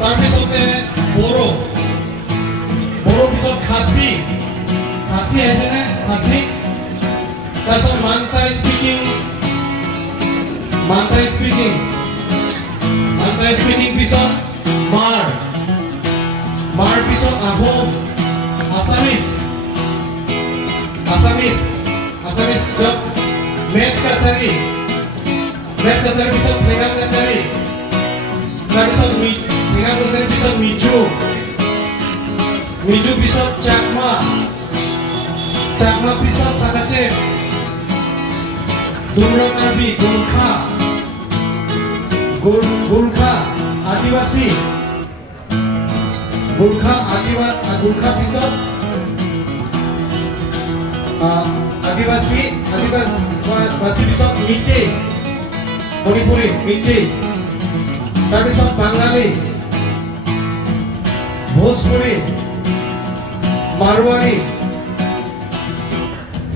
তাৰপিছতে বড়ো পিছত খাচী আহিছেনে খাচী তাৰপিছত মান্তাই স্পিকিং পিছত মাৰ পিছত আহোম আছামিজ মেথছ কাছাৰী পিছত মৃগাল কাছাৰী তাৰপিছত মৃগাল কাছাৰী পিছত মিজু পিছত চাকমা পিছত সাকাচেপ ডুমৰা কাৰ্বি গোৰ্খা আদিবাসী পিছত আদিবাসী পিছত মিটেই মণিপুৰী মিটেই তাৰপিছত বাঙালী ভোজপুৰী মাৰৱাৰী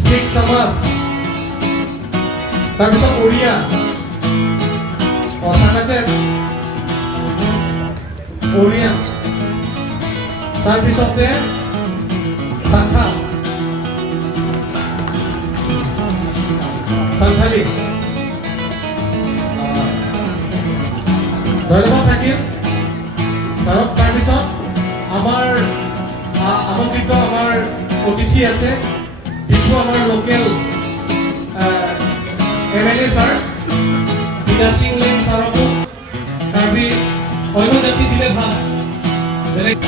শিখ সমাজ তাৰপিছত উৰিয়া তাৰপিছতে সান্থালী ধন্যবাদ থাকিল ছাৰক। তাৰপিছত আমাৰ আমন্ত্ৰিত আমাৰ অতিথি আছে যিটো আমাৰ লোকেল MLA ছাৰ বিনা সিং লেন ছাৰকো কাৰ্বি অন্য জাতি দিলে ভাল বেলেগ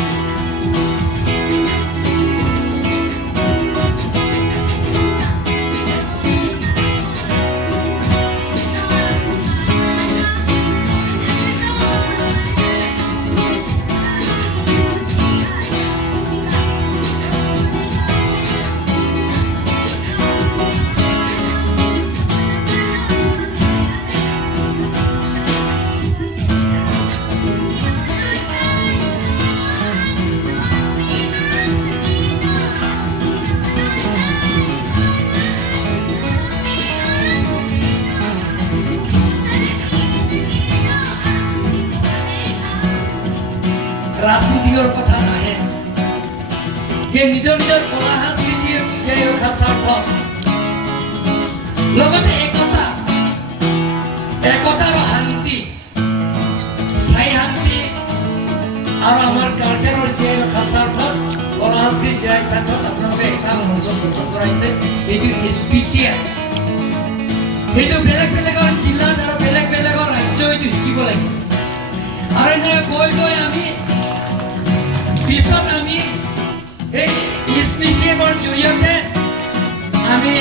ৰাজনীতিৰ কথা নাহে যে নিজৰ কলা সংস্কৃতিৰ জীয়াই ৰখা স্বাৰ্থ লগতে একতা আৰু শান্তি স্থায়ী শান্তি আৰু আমাৰ কালচাৰৰ জীয়াই ৰখা স্বাৰ্থত কলা সংস্কৃতি জীয়াই স্বাৰ্থত আপোনালোকে এটা মঞ্চ গঠন কৰাইছে। এইটো স্পেচিয়েল, সেইটো বেলেগ জিলাত আৰু বেলেগ ৰাজ্য এইটো শিকিব লাগিব। আৰু এনেকৈ গৈ আমি পিছত আমি এই স্পেচিয়েলৰ জৰিয়তে আমি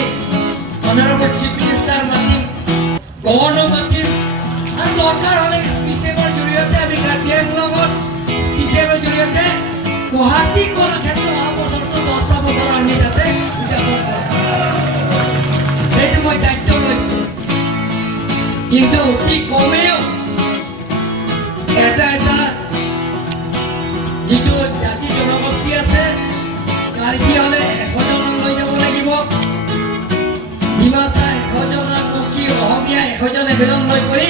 অনাৰেবল চিফ মিনিষ্টাৰ মাতিম, গভৰ্ণৰ মাতিম আৰু দৰকাৰ হ'লে স্পেচিয়েলৰ জৰিয়তে আমি কাৰ্বি আংলঙত স্পেচিয়েলৰ জৰিয়তে গুৱাহাটী কলাক্ষেত্ৰ অহা বছৰটো 10টা বছৰ আমি তাতে উদযাপন কৰিম। সেইটো মই দায়িত্ব লৈছোঁ। কিন্তু অতি কমেও এটা যিটো জাতি জনগোষ্ঠী আছে কাৰ্বি হ'লে 100 জন লৈ যাব লাগিব, ডিমাচা 100 জন, অসমীয়া 100 জন এভেজন লৈ কৰি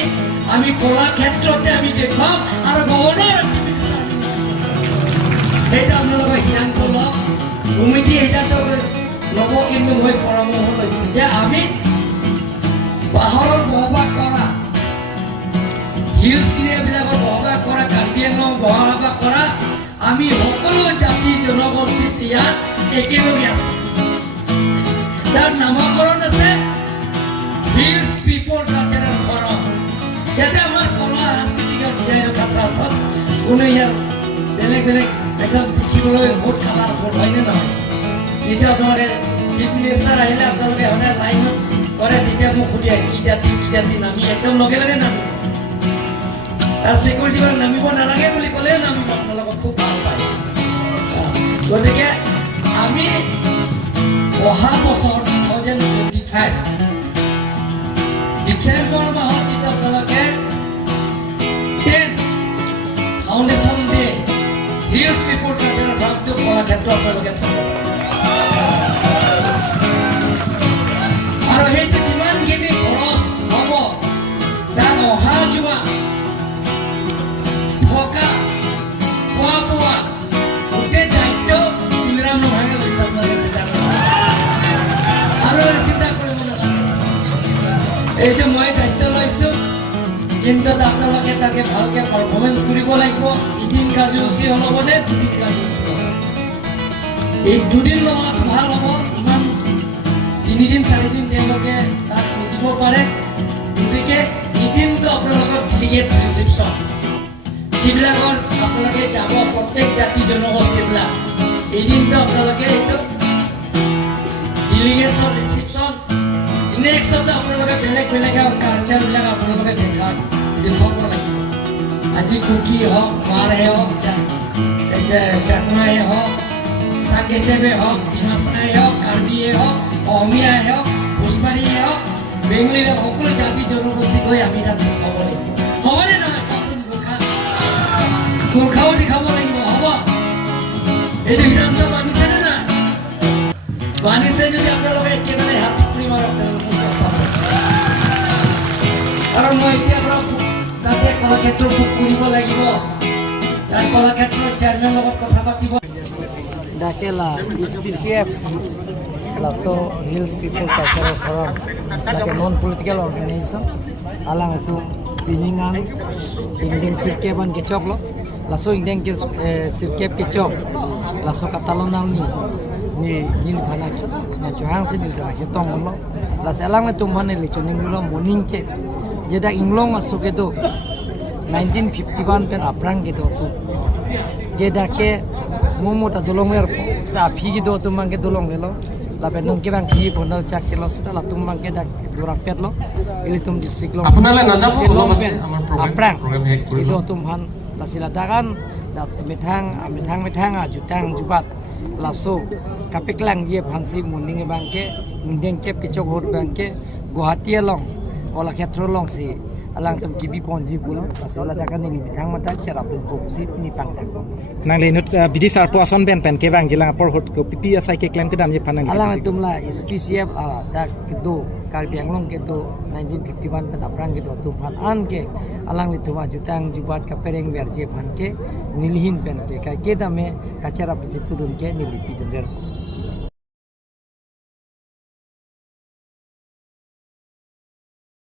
আমি কলাক্ষেত্ৰতে আমি দেখুৱাম আৰু গভৰ্ণৰ সেইটো আপোনালোকে সিদ্ধান্ত লওক। কমিটি সিদ্ধান্ত ল'ব, কিন্তু মই পৰামৰ্শ লৈছোঁ যে আমি পাহাৰৰ বসবাস কৰা হিলছ এৰিয়াবিলাকৰ বসবাস কৰা কাৰ্বি আংলং বসবাস কৰা আমি সকলো জাতি জনগোষ্ঠী ইয়াত একেলগে আছে। তাৰ নামকৰণ আছে হিলছ পিপল কালচাৰেল ফৰাম, যাতে আমাৰ কলা সাংস্কৃতিক জীয়াই ৰখা স্বাৰ্থত কোনো ইয়াৰ বেলেগ একদম দেখিবলৈ বহুত কালাৰ হয়নে নহয়। যেতিয়া আপোনালোকে চিফ মিনিষ্টাৰ আহিলে আপোনালোকে সদায় লাইনত কৰে, তেতিয়া মোক সুধে কি জাতি নামি একদম লগে নামি আৰু চিকিউৰিটি গাৰ্ড নামিব নালাগে বুলি ক'লে নামিব, আপোনালোকক খুব ভাল পায়। গতিকে আমি অহা বছৰ 2025 ডিচেম্বৰ মাহত যেতিয়া আপোনালোকে 10 ফাউণ্ডেশ্যন ডে হিলছ পিপল কালচাৰেল ফ্ৰামটো কলাক্ষেত্ৰ সেইটো আপোনালোকে থ'ব আৰু সেইটো যিমানখিনি খৰচ হ'ব তাত অহা যোৱা থকা খোৱা বোৱা গোটেই দায়িত্ব ইংৰাম নোহোৱাকৈ লৈছে আপোনালোকে চিন্তা কৰিব আৰু চিন্তা কৰিব নালাগে এইটো মই দায়িত্ব লৈছোঁ কিন্তু আপোনালোকে তাকে ভালকৈ পাৰফৰ্মেঞ্চ কৰিব লাগিব এদিন কাৰ্যসূচী হ'ব নে দুদিন কাৰ্যসূচী হ'ব এই দুদিন লোৱাটো ভাল হ'ব ইমান 3 দিন 4 দিন তেওঁলোকে তাত নিদিব পাৰে গতিকে এদিনটো আপোনালোকৰ ডেলিগেটছ ৰিচিপশ্যন সেইবিলাকৰ আপোনালোকে যাব প্ৰত্যেক জাতি জনগোষ্ঠীবিলাক এদিনটো আপোনালোকে এইটো ডেলিগেটছৰ ৰিচিপশ্যন নেক্সটত আপোনালোকে বেলেগ বেলেগ কালচাৰবিলাক আপোনালোকে দেখুৱাব লাগিব আজি কুকি হওক মাৰহে হওক চাকমাই হওক চাকেচেবে হওক ডিমাচাই হওক কাৰ্বিয়ে হওক অসমীয়াই হওক ভোজপাৰীয়ে হওক বেংগলীয়ে সকলো জাতি জনগোষ্ঠী গৈ আমি তাত দেখাব লাগিব হ'বনে নহয় কওকচোন গোৰ্খাও দেখাব লাগিব হ'ব এইটো সিদ্ধান্ত মানিছেনে নাই মানিছে যদি আপোনালোকে একেবাৰে হাত চাপৰি মাৰক আৰু মই এতিয়া পৰা তাতে কলাক্ষেত্ৰ বুক কৰিব লাগিব তাৰ কলাক্ষেত্ৰৰ চেয়াৰমেনৰ লগত কথা পাতিব Dakela SPCF Lasso Hills People Cultural Forum like a non-political organization alang itu piningan Indian sirkeban kecok lo Lasso Indian sirkep kecok Lasso Catalonan ni bana na johang sin ilda ketong lo las alang itu mana le choning lo morning ke jeda inglong masuk itu 1951 pen aprang gitu tu jeda ke momo ta dolonger ta phigi do tumang ke dolong lelo la benung ke bang phigi bonal chak ke lo sita la tumang ke da durang pet lo ili tum district lo আপোনালে নাযাব অলপ আছে আমাৰ aprang program শেষ কৰি itu tumhan la siladakan la mithang jutang jubat laso kapiklang je phansi morning bangke indeng ke pichok hot bangke guwahati long ola khetro long si alang tum kibi ponji pulo asala dakan ni mithang mata cerapun popsi ni pangtak nang le nut bidi sar po ason ben pen ke bang jilang por hot ko pipi asai ke claim ke dam je phanan alang tumla SPCF da kedo kalbiang long kedo 1951 pen aprang kedo tumhan an ke alang ni tuma jutang jubat kapereng berje phan ke nilhin pen ke kai ke dame kacara pecitudun ke nilipi dunder